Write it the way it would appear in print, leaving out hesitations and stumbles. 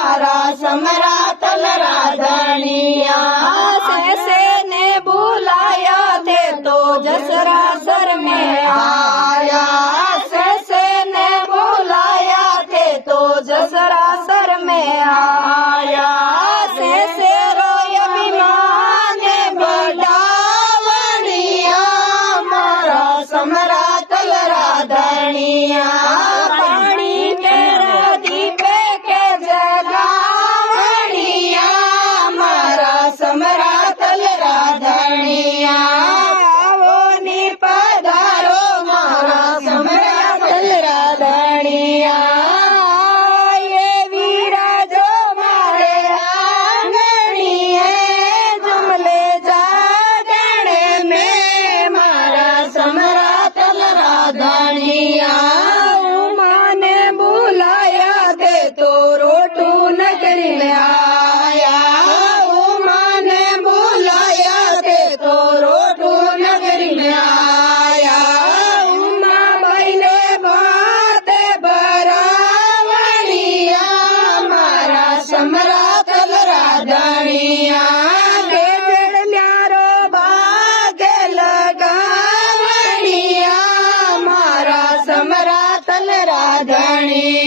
मारा समरातल राधनिया से ने बुलाया थे तो जसरा सर में आया से ने बुलाया थे तो जसरा सर में आया से रोय अभिमान बढ़ावनिया मारा समरातल राधनिया पानी के दीपे के जगावनिया मारा समरातल राधनिया वो नी पधारो मारा समरातल राधनिया ये वीरा जो मारे आंगणिए जुमले जागणे में मारा समरातल राधनिया माने बुलाया दे तो रोटू नगरी में आया उमा ने बुलाया थे तो रोटू नगरी में आया उमा भाई ने बात बरावनिया मारा समरातल राधनिया ल्यारो भागे लगावनिया मारा समरातल राधनिया